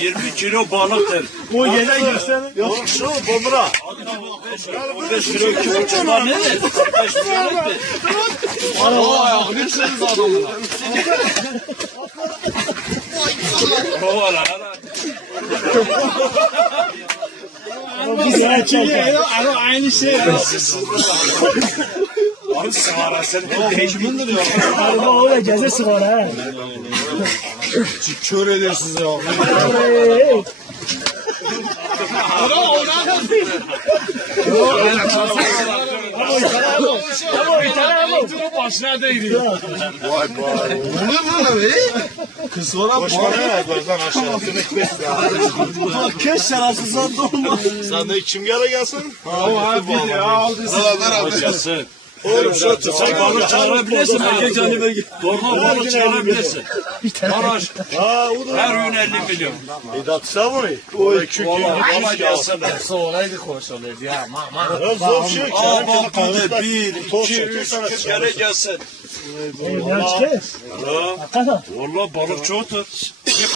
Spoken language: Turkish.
20 kilo balıktır. Bu gene göster. Yok şu bomra. 15 kilo buçuk var nedir? Kardeş balıktır. O ayağını içseniz adamlar. O la la. Biz erkeğe ama aynı şey. Abi sigara sen değişmindir ya. Araba öyle geze sigara ha. Kör edersiniz ya. Hey, Başına değdi. Vay vay. Olur mu be? Kız sonra Boş ver ya gözden aşağı. Kes şerefsizler durma. Sen de kim gele gelsin? abi ya aldı. Hocası. Oğlum şu tut. Sen balık çıkarabilirsin. Erkek canı belki. Doğru balık çıkarabilirsin. Baraj. Ha o da. Her gün 50 milyon. İdat savunu. Oy kük Vallahi bana gelsin. Sonraydı konuşalım ya. Mama. Zor şey. Aa bak burada 1, 2, 3, 4 kere gelsin. Ne Hakikaten. Vallahi balık çoktur.